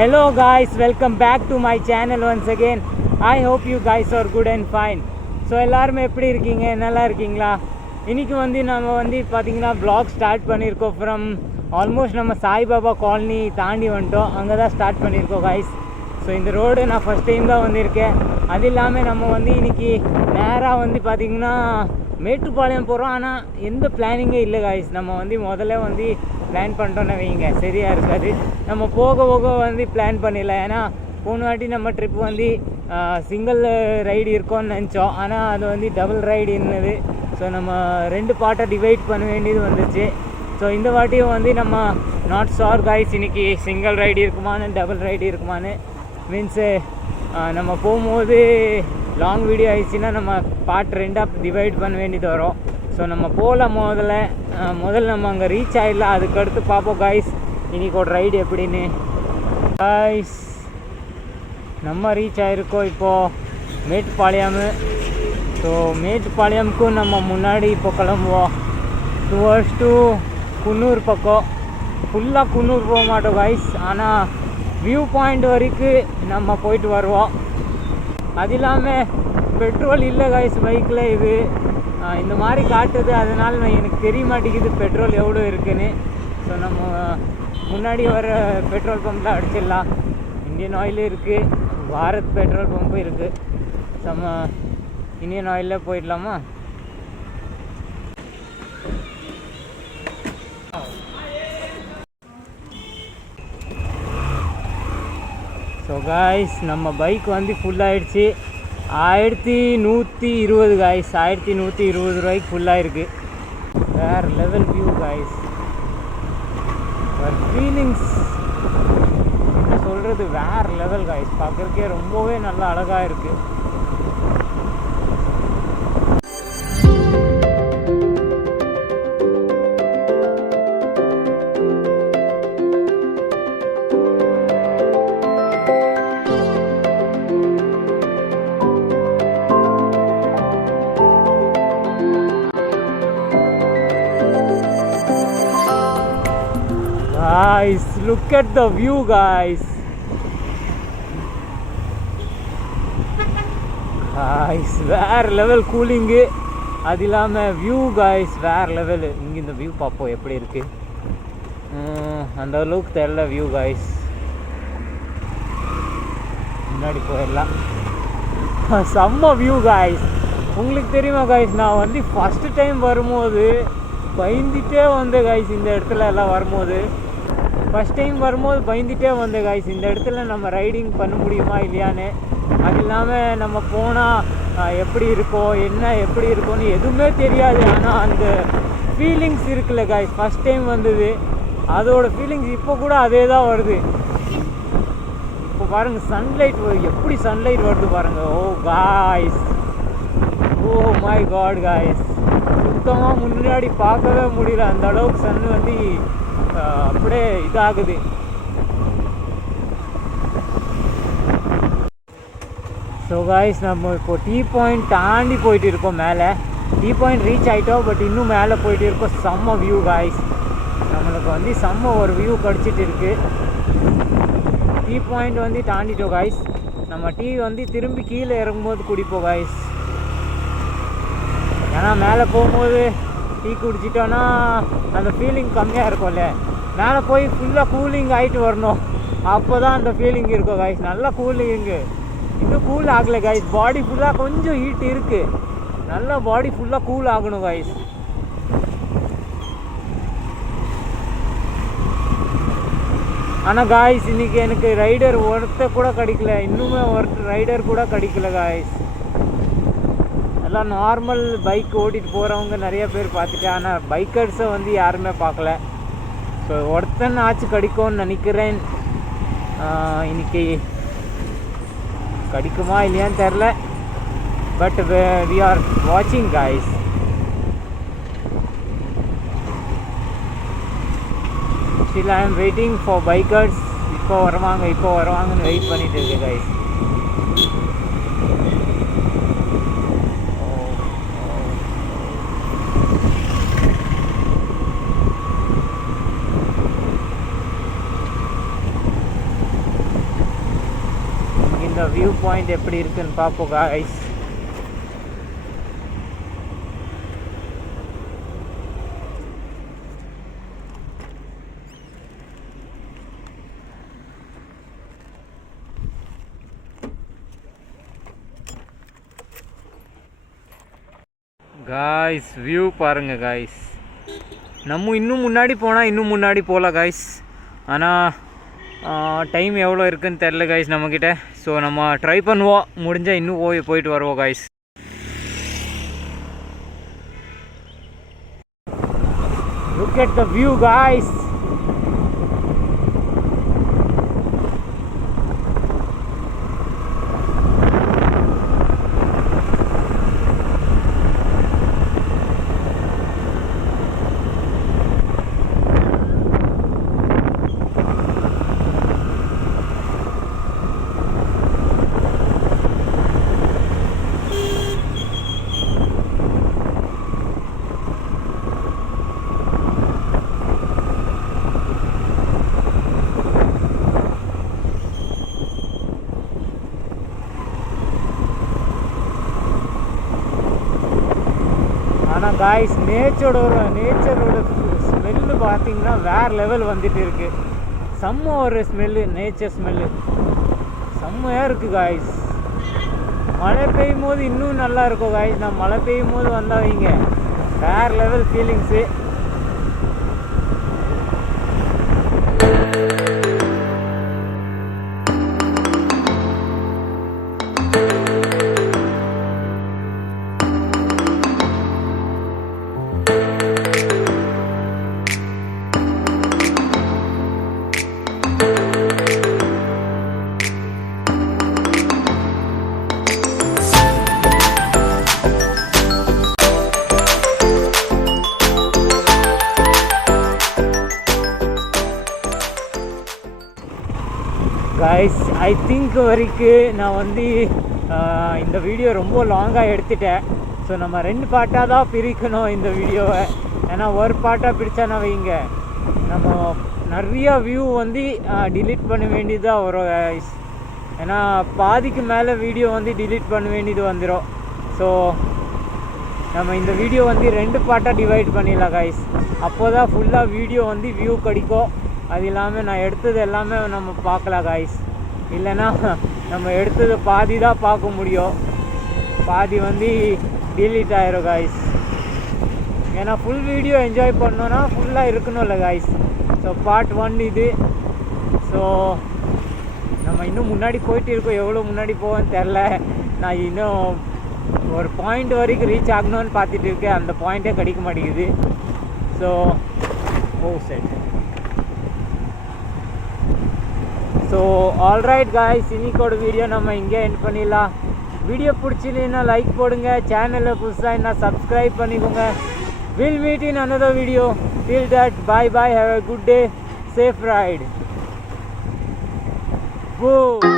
Hello guys, welcome back to my channel once again. I hope you guys are good and fine. So எல்லாருமே எப்படி இருக்கீங்க? நல்லா இருக்கீங்களா? இன்றைக்கி நம்ம பார்த்திங்கன்னா vlog ஸ்டார்ட் பண்ணியிருக்கோம் ஃப்ரம் ஆல்மோஸ்ட் நம்ம சாய்பாபா காலனி தாண்டி வந்துட்டோம். அங்கே தான் ஸ்டார்ட் பண்ணியிருக்கோம் காய்ஸ். ஸோ இந்த ரோடு நான் ஃபஸ்ட் டைம் தான் வந்திருக்கேன். அது இல்லாமல் நம்ம இன்றைக்கி நேராக பார்த்திங்கன்னா மேட்டுப்பாளையம் போகிறோம். ஆனால் எந்த பிளானிங்கே இல்லை காய்ஸ். நம்ம முதல்ல பிளான் பண்ணிட்டோன்னு வைங்க சரியாக இருக்காது. நம்ம போக போக பிளான் பண்ணிடலாம். ஏன்னா போன வாட்டி நம்ம ட்ரிப் சிங்கிள் ரைடு இருக்கோன்னு நினச்சோம். ஆனால் அது டபுள் ரைடு இருந்தது. ஸோ நம்ம 2 பார்ட்டாக டிவைட் பண்ண வேண்டியது வந்துச்சு. ஸோ இந்த வாட்டியும் நம்ம நாட் ஷோர் காய்ஸ் இன்றைக்கி சிங்கிள் ரைடு இருக்குமான்னு டபுள் ரைடு இருக்குமான்னு. மீன்ஸு நம்ம போகும்போது லாங் வீடியோ ஆயிடுச்சுன்னா நம்ம பார்ட் 2ஆக டிவைட் பண்ண வேண்டியது வரும். ஸோ நம்ம போகலாம். முதல்ல நம்ம அங்கே ரீச் ஆகிடலாம். அதுக்கடுத்து பார்ப்போம் காய்ஸ் இன்றைக்கி ஒரு ரைடு எப்படின்னு. காய்ஸ் நம்ம ரீச் ஆகிருக்கோம் இப்போது மேட்டுப்பாளையம். ஸோ மேட்டுப்பாளையமுக்கும் நம்ம முன்னாடி இப்போ கிளம்புவோம் டுவர்ட்ஸ் டு குன்னூர் பக்கம். ஃபுல்லாக குன்னூர் போக மாட்டோம் காய்ஸ். ஆனால் வியூ பாயிண்ட் வரைக்கும் நம்ம போயிட்டு வருவோம். அது இல்லாமல் பெட்ரோல் இல்லை காய்ஸ் பைக்கில். இது இந்த மாதிரி காட்டுது, அதனால் எனக்கு தெரிய மாட்டேங்குது பெட்ரோல் எவ்வளோ இருக்குதுன்னு. ஸோ நம்ம முன்னாடி வர பெட்ரோல் பம்பில் அடிச்சிடலாம். இந்தியன் ஆயிலும் இருக்குது, பாரத் பெட்ரோல் பம்பும் இருக்குது. நம்ம இந்தியன் ஆயிலில் போயிடலாமா? ஸோ காய்ஸ் நம்ம பைக் ஃபுல்லாகிடுச்சு. 1120 காய்ஸ். 1120 ரூபாய்க்கு ஃபுல்லாகிருக்கு. வேறு லெவல் வியூ காய்ஸ். ஃபீலிங்ஸ் என்ன சொல்கிறது, வேறு லெவல் காய்ஸ். பார்க்குறக்கே ரொம்பவே நல்லா அழகாக இருக்குது. Guys, look at the view guys. Guys, வேறு லெவல் கூலிங்கு. அது இல்லாமல் வியூ காய்ஸ் வேறு லெவலு. இங்கே இந்த வியூ பார்ப்போம் எப்படி இருக்குது. அந்த அளவுக்கு தெரியல வியூ காய்ஸ். முன்னாடி போயிடலாம். செம்ம வியூ காய்ஸ். உங்களுக்கு தெரியுமா காய்ஸ், நான் ஃபஸ்ட்டு டைம் வரும்போது பயந்துகிட்டே வந்தேன் காய்ஸ். இந்த இடத்துல எல்லாம் வரும்போது ஃபஸ்ட் டைம் வரும்போது பயந்துகிட்டே வந்தேன் காய்ஸ். இந்த இடத்துல நம்ம ரைடிங் பண்ண முடியுமா இல்லையான்னு. அது இல்லாமல் நம்ம போனால் எப்படி இருக்கோம், என்ன எப்படி இருக்கோன்னு எதுவுமே தெரியாது. ஆனால் அந்த ஃபீலிங்ஸ் இருக்குல்ல காய்ஸ், ஃபஸ்ட் டைம் வந்தது அதோட ஃபீலிங்ஸ் இப்போ கூட அதே தான் வருது. இப்போ பாருங்கள் சன்லைட் எப்படி சன்லைட் வருது பாருங்கள். Oh guys, oh my God guys. சுத்தமாக முன்னாடி பார்க்கவே முடியல, அந்த அளவுக்கு சன் அப்படியே இதாகுது. ஸோ காய்ஸ் நம்ம இப்போ டீ பாயிண்ட் தாண்டி போயிட்டு இருக்கோம். மேலே டீ பாயிண்ட் ரீச் ஆகிட்டோம். பட் இன்னும் மேலே போயிட்டு இருக்கோம். செம்ம வியூ காய்ஸ். நம்மளுக்கு செம்ம ஒரு வியூ கிடச்சிட்டு இருக்குது. டீ பாயிண்ட் தாண்டிட்டோம் காய்ஸ். நம்ம டீ திரும்பி கீழே இறங்கும்போது குடிப்போம் காய்ஸ். ஏன்னா மேலே போகும்போது டீ குடிச்சிட்டோன்னா அந்த ஃபீலிங் கம்மியாக இருக்கும்ல. மேலே போய் ஃபுல்லாக கூலிங் ஆகிட்டு வரணும். அப்போ தான் அந்த ஃபீலிங் இருக்கும் காய்ஸ். நல்லா கூலிங்கு. இன்னும் கூல் ஆகலை காய்ஸ். பாடி ஃபுல்லாக கொஞ்சம் ஹீட் இருக்குது. நல்லா பாடி ஃபுல்லாக கூல் ஆகணும் காய்ஸ். ஆனால் காய்ஸ் இன்றைக்கி எனக்கு ரைடர் ஒருத்தர் கூட கிடைக்கல. இன்னுமே ரைடர் கூட கிடைக்கல காய்ஸ். எல்லாம் நார்மல் பைக் ஓட்டிகிட்டு போகிறவங்க நிறைய பேர் பார்த்துட்டேன். ஆனால் பைக்கர்ஸை யாருமே பார்க்கல. ஸோ ஒருத்தன் ஆச்சு கிடைக்கும்னு நினைக்கிறேன். இன்றைக்கி கிடைக்குமா இல்லையான்னு தெரில. பட் வி ஆர் வாட்சிங் guys. Still I am waiting for bikers. இப்போ வருவாங்கன்னு வெயிட் பண்ணிட்டு இருக்கேன் காய்ஸ். பாயிண்ட் எப்படி இருக்குன்னு பார்ப்போம் guys. guys வியூ பாருங்க guys. நம்ம இன்னும் முன்னாடி போனால் இன்னும் முன்னாடி போகலாம் guys. ஆனால் டைம் எவ்வளோ இருக்குன்னு தெரில guys நம்மக்கிட்ட. ஸோ நம்ம ட்ரை பண்ணுவோம், முடிஞ்சால் இன்னும் போயிட்டு வருவோம் guys. Look at the view guys. ஆனால் காய்ஸ் நேச்சரோட ஸ்மெல்லு பார்த்திங்கன்னா வேறு லெவல் வந்துட்டு இருக்குது. செம்ம ஒரு ஸ்மெல்லு, நேச்சர் ஸ்மெல்லு செம்மையாக இருக்குது காய்ஸ். மழை பெய்யும் போது இன்னும் நல்லா இருக்கும் காய்ஸ். நான் மழை பெய்யும் போது வந்தாவீங்க வேறு level feelings. Guys I think வரைக்கும் நான் வந்து இந்த வீடியோ ரொம்ப லாங்காக எடுத்துட்டேன். ஸோ நம்ம 2 பார்ட்டாக தான் பிரிக்கணும் இந்த வீடியோவை. ஏன்னா ஒரு பார்ட்டாக பிரித்தானா வைங்க நம்ம நிறையா வியூ வந்து டிலீட் பண்ண வேண்டியதாக வரும் கைஸ். ஏன்னா பாதிக்கு மேலே வீடியோ வந்து டிலீட் பண்ண வேண்டியது வந்துடும். ஸோ நம்ம இந்த வீடியோ வந்து 2 பார்ட்டாக டிவைட் பண்ணிடலாம் கைஸ். அப்போ தான் ஃபுல்லாக வீடியோ வந்து வியூ கிடைக்கும். அது இல்லாமல் நான் எடுத்தது எல்லாமே நம்ம பார்க்கலாம் காய்ஸ். இல்லைன்னா நம்ம எடுத்தது பாதி தான் பார்க்க முடியும், பாதி வந்து டிலீட் ஆயிரும் காய்ஸ். ஏன்னா ஃபுல் வீடியோ என்ஜாய் பண்ணோன்னா ஃபுல்லாக இருக்கணும்ல காய்ஸ். ஸோ பார்ட் 1 இது. ஸோ நம்ம இன்னும் முன்னாடி போயிட்டு இருக்கோம். எவ்வளோ முன்னாடி போவேன்னு தெரில. நான் இன்னும் ஒரு பாயிண்ட் வரைக்கும் ரீச் ஆகணும்னு பார்த்துட்டு இருக்கேன். அந்த பாயிண்ட்டே கிடைக்க மாட்டேங்குது. ஸோ சரி. ஸோ ஆல்ரைட் காய்ஸ், இன்னைக்கோட வீடியோ நம்ம இங்கே எண்ட் பண்ணிடலாம். வீடியோ பிடிச்சிருந்தீங்கன்னா லைக் போடுங்க, சேனலை புதுசாக என்ன சப்ஸ்கிரைப் பண்ணிக்கோங்க. Will meet in another video. Till that, bye bye, have a good day, safe ride. Whoa.